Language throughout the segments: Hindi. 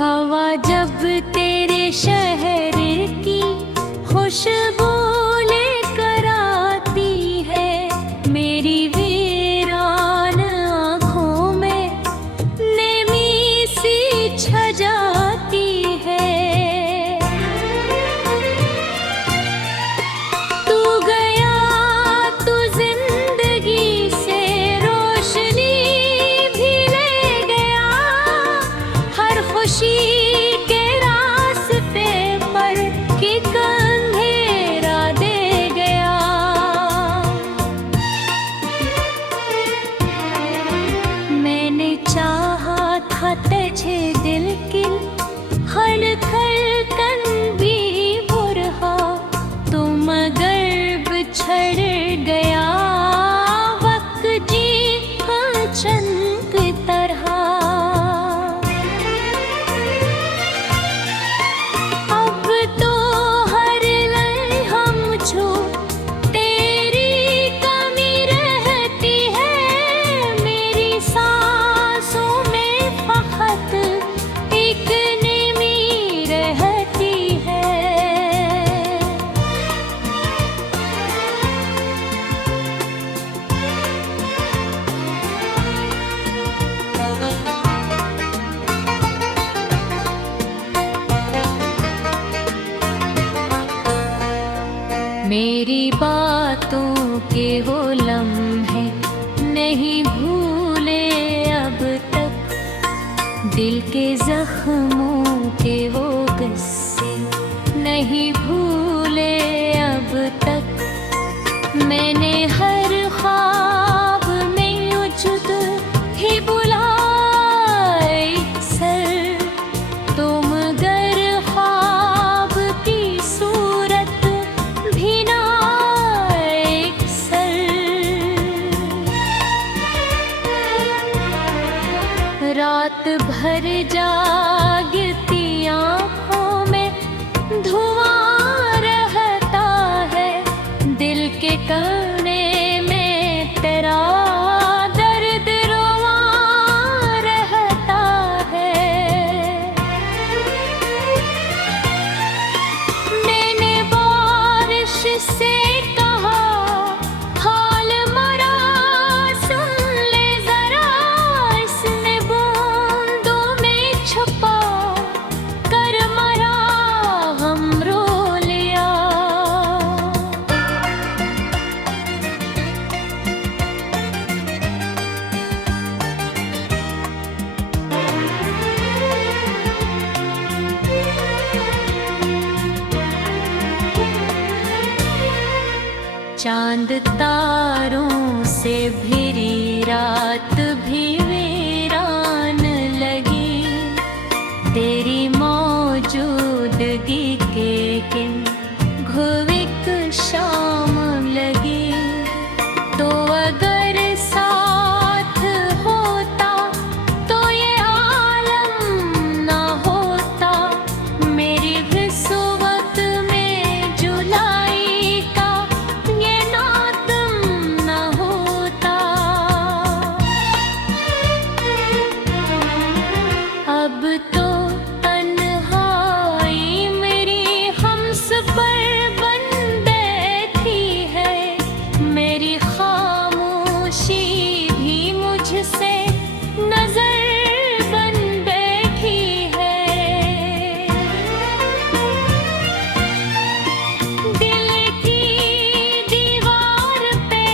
हवा जब तेरे शहर की खुशबू लेकर आती है, मेरी वीरान आँखों में नेमी सी छा जाती है। तू गया तू जिंदगी से रोशनी भी ले गया, हर खुशी के रास्ते पर एक अंधेरा दे गया। मैंने चाहा था तुझे दिल की हर धड़कन भी वो रहा, तो मगर बिछड़ गया वक्त जी चंद तरह। अब तो हर लम्हा मुझको तेरी कमी रहती है, मेरी सांसों में फकत एक नेमी रहती है। मेरी बातों के वो लम्हे नहीं भूले अब तक, दिल के जख्मों के वो किस्से नहीं भूले अब तक। मैंने हर ख्वाब में उजुद ही बुलाए सर, तो मगर ख्वाब की सूरत भी ना एक सर। रात भर जागती आँखों में धुआं रहता है, दिल के कोने में तेरा दर्द रुआ रहता है। मैंने बारिश से कहा हाल मरा सुन ले जरा, इसने बूंदों में छुपा कर मरा हम रो लिया। चांद तारों से भिरी रात भी वीरान लगी, तेरी मौजूदगी के किन घुविक शाम लगी। तो अगर साथ होता तो ये आलम ना होता, मेरी विसवत में जुलाई का ये नातम ना होता। अब तो तन्हाई मेरी हमस पर बन बैठी है, मेरी खामोशी भी मुझसे नजर बन बैठी है। दिल की दीवार पे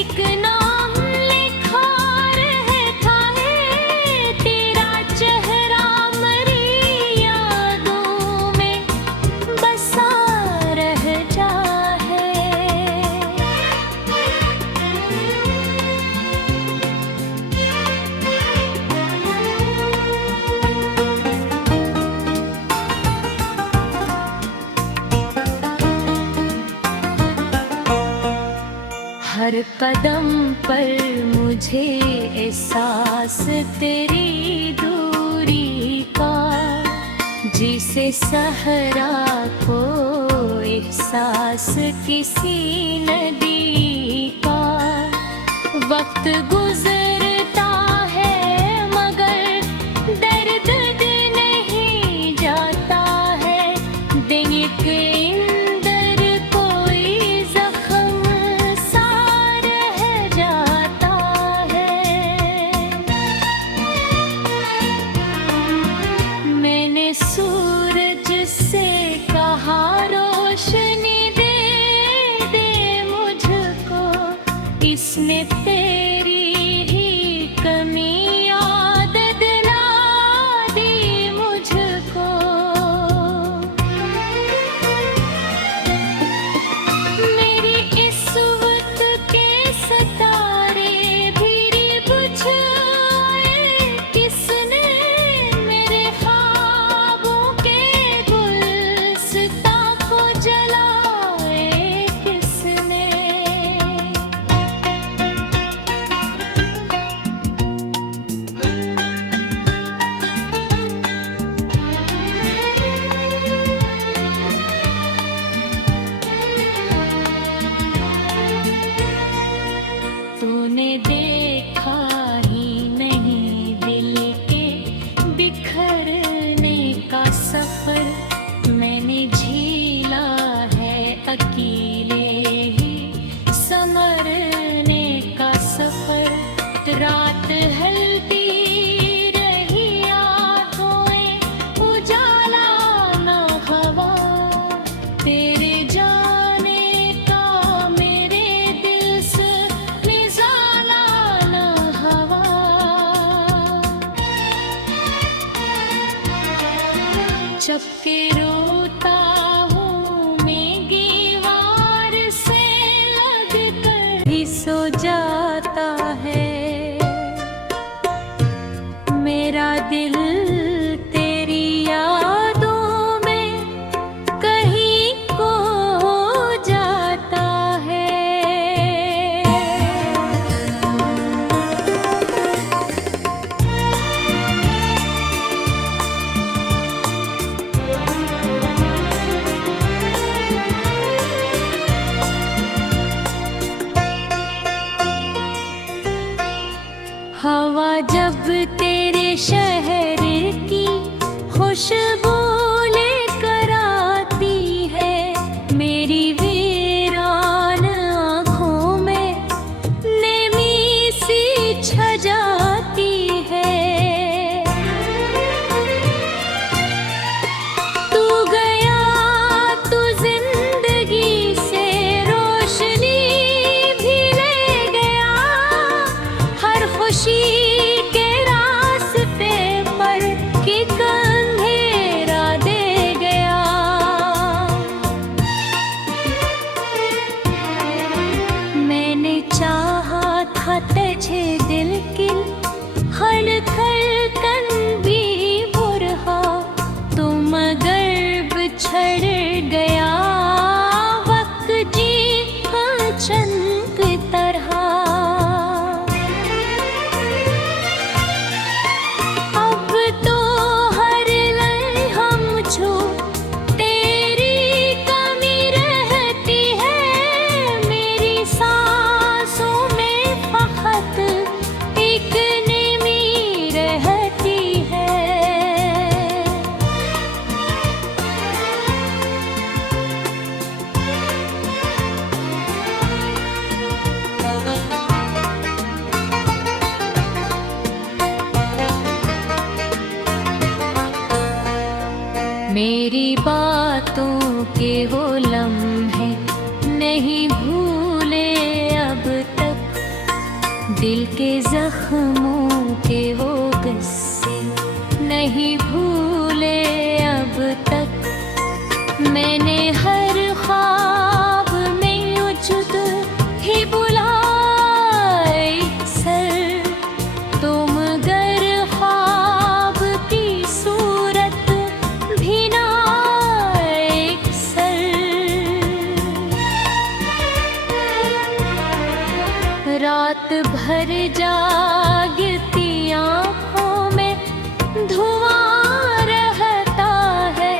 एक नाम लिखा रहता है, तेरा चेहरा मेरी यादों में बसा रह जा है। हर कदम पर मुझे एहसास तेरी दूरी का, जिसे सहरा को एहसास किसी नदी का। वक्त गुजरता है मगर दर्द नहीं चपके रोता हूँ मैं दीवार से लगकर ही सो जाता है मेरा दिल तेरी यादों में कहीं खो जाता है। हवा जब तेरे शहर की खुशबू लेकर आती है मेरी वीरान आँखों में नेमी सी छा जाती है। तू गया तू जिंदगी से रोशनी भी ले गया हर खुशी के रास्ते पर एक अंधेरा दे गया। मैंने चाहा था तुझे दिल की हर धड़कन भी हो रहा तो मगर बिछड़ गया वक्त जी चंद तरह। अब तो हर लम्हा मुझको तेरी कमी रहती है मेरी सांसों में फकत एक नेमी रहती है। मेरी बातों के वो लम्हे नहीं भूले अब तक दिल के जख्मों के वो किस्से नहीं भूले अब तक। मैंने हर ख्वाब में उजुद ही बुलाई सर तुम गर ख्वाब की सूरत भी ना एक सर। रात भर जागती आँखों में धुआं रहता है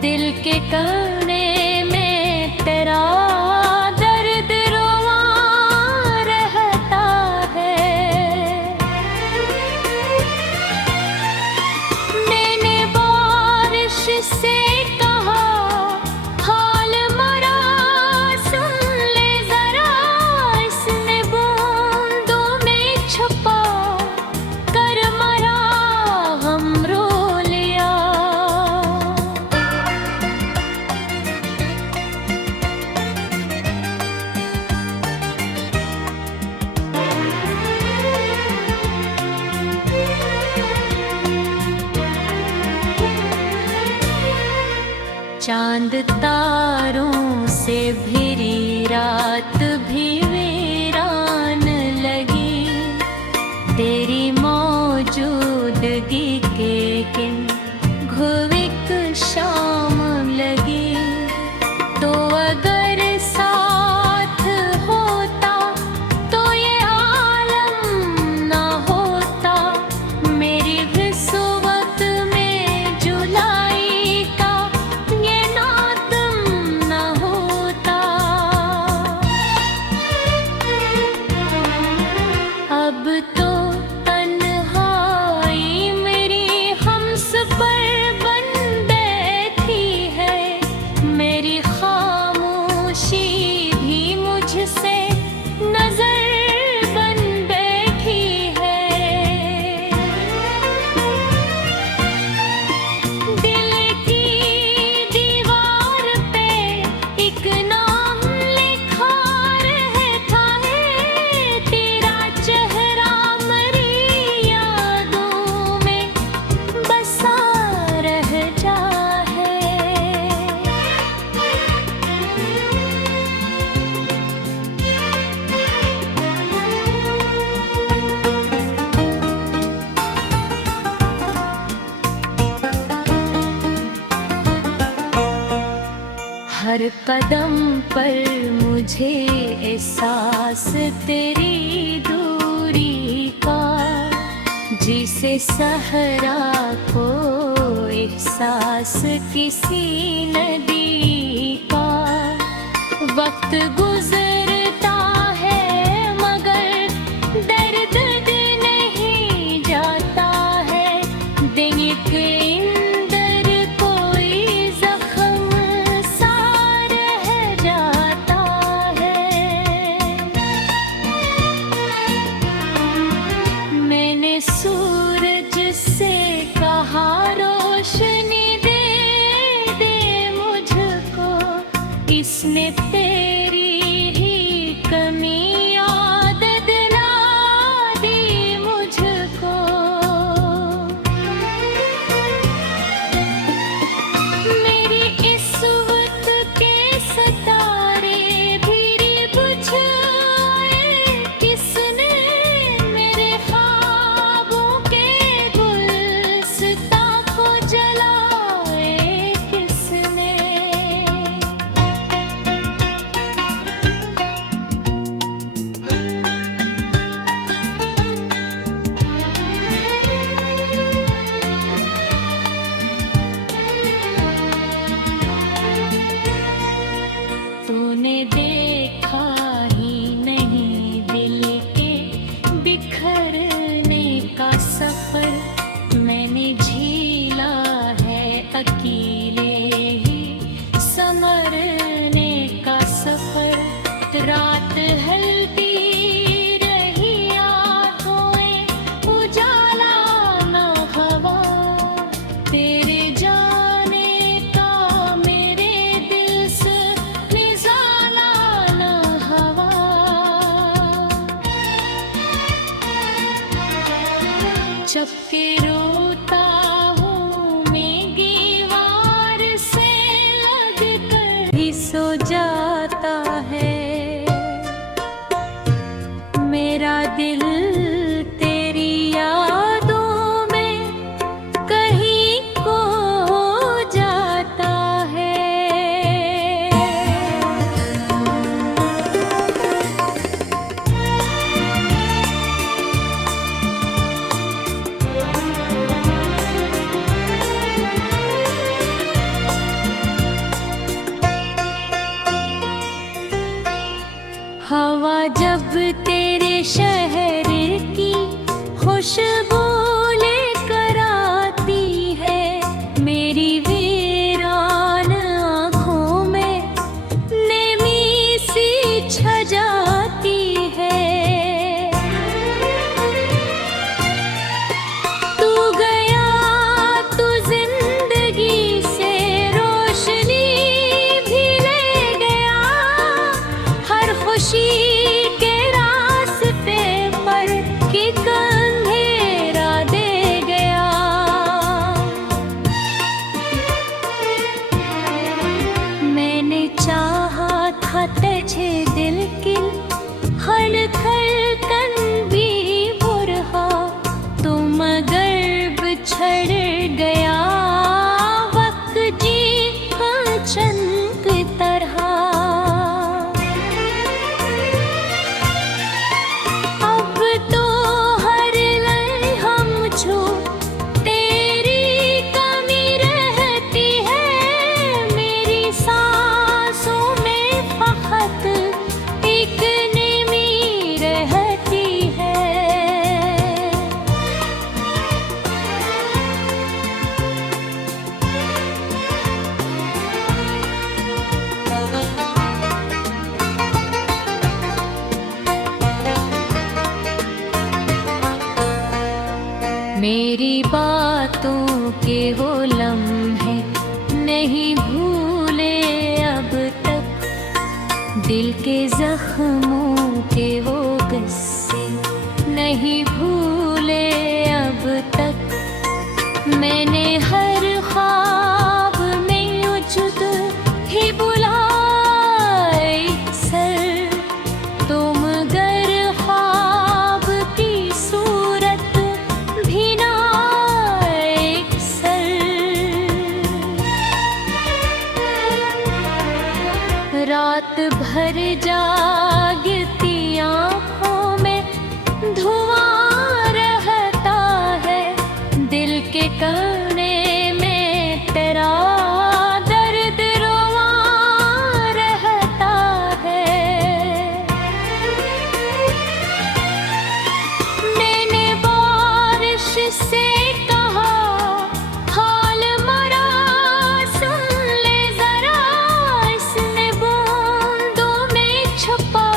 दिल के कोने में तेरा दर्द रुआ रहता है। मैंने बारिश से कहा हाल मरा सुन ले जरा इसने बूंदों में छुपा कर मरा हम रो लिया। चांद तारों से भिरी रात भी वीरान लगी तेरी मौजूदगी के किन घुविक शाम लगी। तो अगर साथ होता तो ये आलम ना होता मेरी किस्मत में जुलाई का ये नातम ना होता। अब तो तन्हाई मेरी कदम पर मुझे एहसास तेरी दूरी का, जिसे सहरा को एहसास किसी नदी का। वक्त गुजरता है मगर दर्द नहीं जाता है, दिन के अंदर कोई जख्म सा रह जाता है। मैंने सूरज से कहा रोशनी दे दे मुझको, इसने तेरी ही कमी याद दिला दी मुझको। मेरी इस वक्त के सितारे भी बुझ आए किसने, मेरे ख्वाबों के गुलसितां को जलाए किसने। तूने देखा ही नहीं दिल के बिखरने का सफर, मैंने झीला है अकेले ही संवरने का सफर। रात हल्की रही आंखों, उजाला ना हवा, तेरे जाने का मेरे दिल से निजाला ना हवा। चपके रोता हूँ मैं दीवार से लग कर ही सो जाता है मेरा दिल, तेरी यादों में कहीं खो जाता है। हवा जब तेरे शहर की खुशबू लेकर आती है, मेरी वीरान आँखों में नेमी सी छा जाती है। तू गया तू जिंदगी से रोशनी भी ले गया, हर खुशी के रास्ते पर एक अंधेरा दे गया। मैंने चाहा था तुझे दिल की हर धड़कन भी हो रहा, तो मगर बिछड़ गया वक्त जी चंद तरह। अब तो हर लम्हा मुझको तेरी कमी रहती है, मेरी सांसों में फकत एक नेमी रहती है। मेरी बातों के वो लम्हे नहीं भूले अब तक, दिल के जख्मों के वो किस्से नहीं भूले अब तक। मैंने हर ख्वाब में उजुद ही बुलाए सर, तुम गर ख्वाब की सूरत भी ना एक सर। से कहा हाल मरा सुन ले जरा, इसने बूंदों में छुपा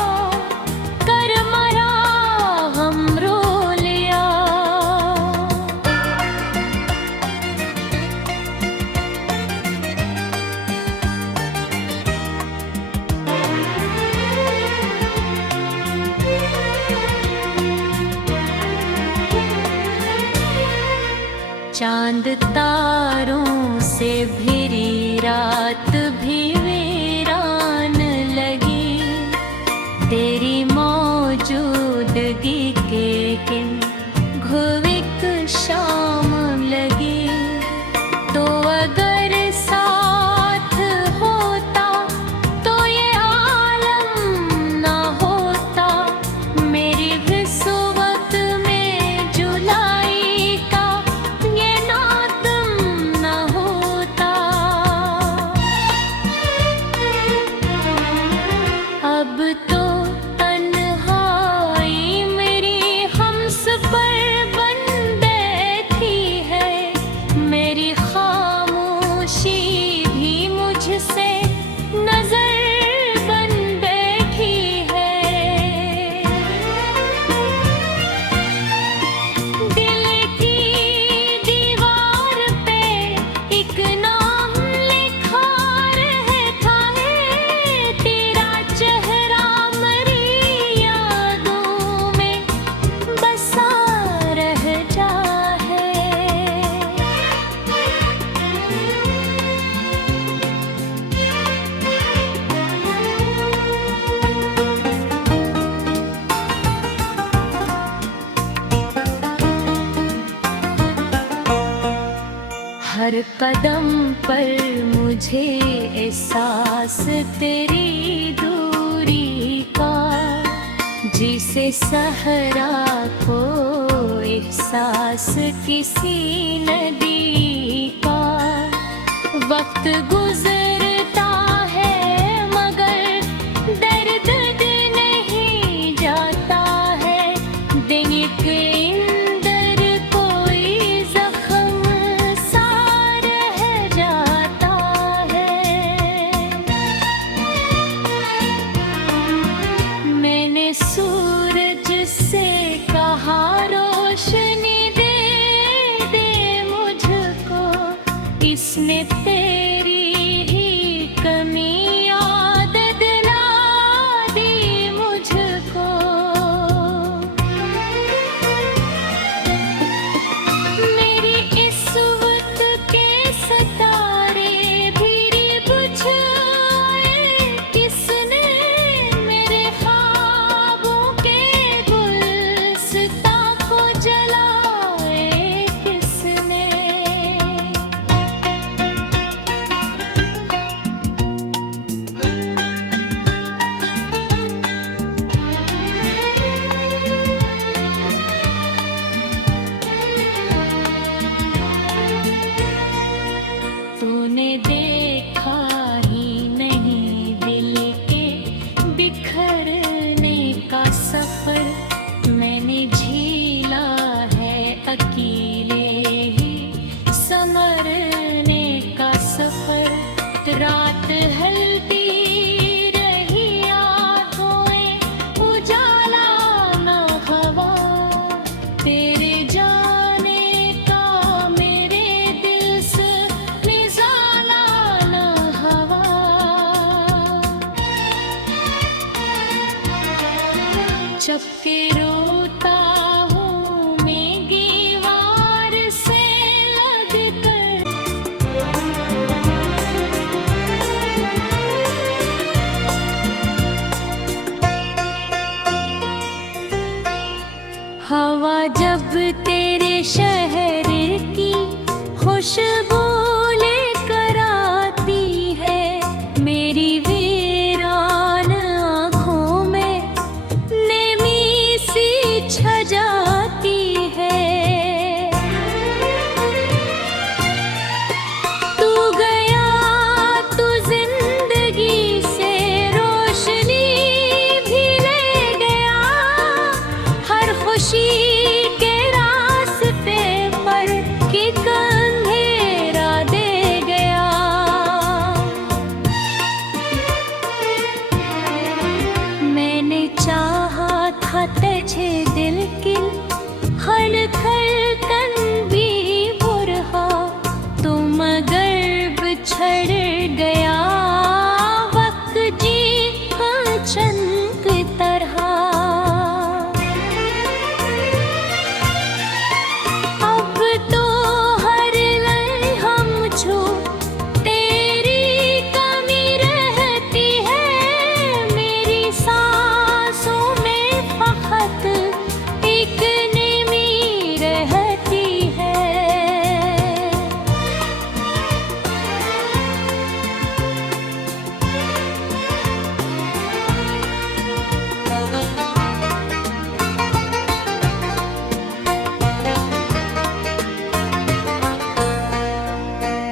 कर मरा हम रो लिया। चांद तारों से भिरी रात भी वीरान लगी, तेरी मौजूदगी के किन घुविक शाम लगी। तो अगर साथ होता तो ये आलम ना होता, मेरी विसवत में जुलाई का ये नातम ना होता। अब तो तन्हाई मेरी हमस पर बन बैठी है, मेरी खामोशी भी मुझसे नजर बन बैठी है। दिल की दीवार पे एक नाम लिखा रहता है, तेरा चेहरा मरी यादों में बसा रहता है। हर कदम पर मुझे एहसास तेरी दूरी का, जिसे सहरा को एहसास किसी नदी का। वक्त गुजरता है मगर दर्द नहीं जाता है, दिन के अंदर कोई जख्म सा रह जाता है। मैंने सूरज से कहा रोशनी दे दे मुझको, इसने तेरी ही कमी याद दिला दी मुझको। मेरी इस वक्त के सितारे भी बुझ आए, किसने मेरे ख्वाबों के गुलसितां को जलाए, किसने।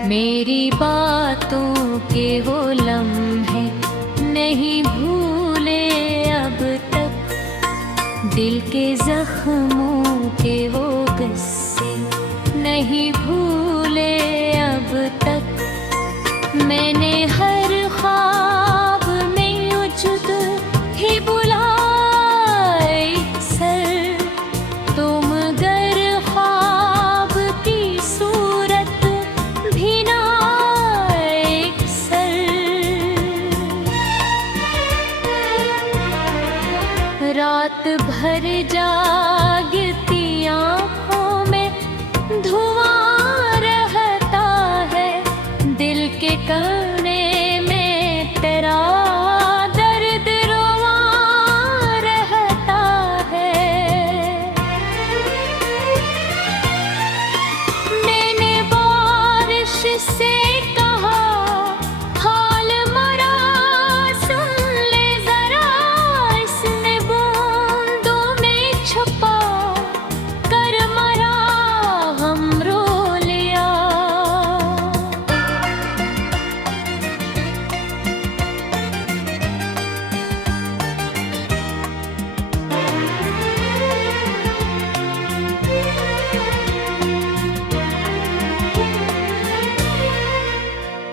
मेरी बातों के वो लम्हे नहीं भूले अब तक, दिल के जख्मों के वो किस्से नहीं भूले अब तक। मैंने हर ख्वाब में उजद ही बुलाए सर, तुम गर ख्वाब की सूरत भी ना एक सर। रात भर जागती आँखों में धुआं रहता है, दिल के कोने में तेरा दर्द रुआ रहता है। मैंने बारिश से कहा हाल मरा सुन ले जरा, इसने बूंदों में छुपा कर मरा हम रो लिया।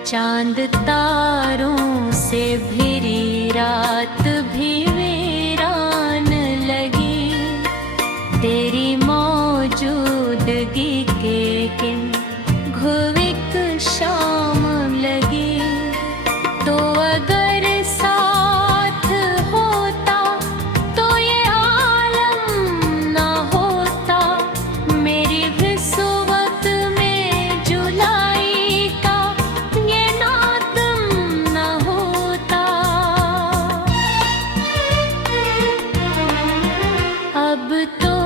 चांद तारों से भिरी रात भी वीरान लगी, तेरी मौजूदगी के किन घुविक शाम लगी। तो अगर साथ होता तो ये आलम ना होता, मेरी क़िस्मत में जुलाई का ये नातम ना होता। अब तो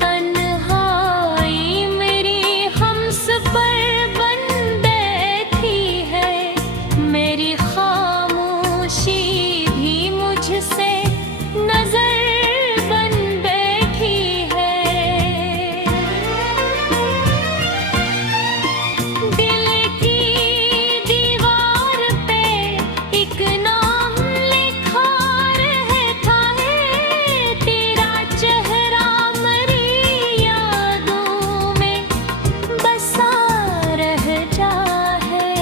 तन्हाई मेरी हमस पर बन बैठी है, मेरी खामोशी भी मुझसे नजर बन बैठी है। दिल की दीवार पे एक नाम लिखा रहता है, तेरा चेहरा मेरी यादों में बसा रहता है।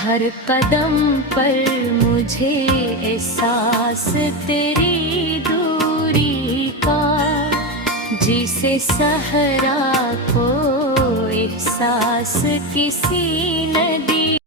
हर कदम पर मुझे एहसास तेरी दूरी का, जिसे सहरा को एहसास किसी नदी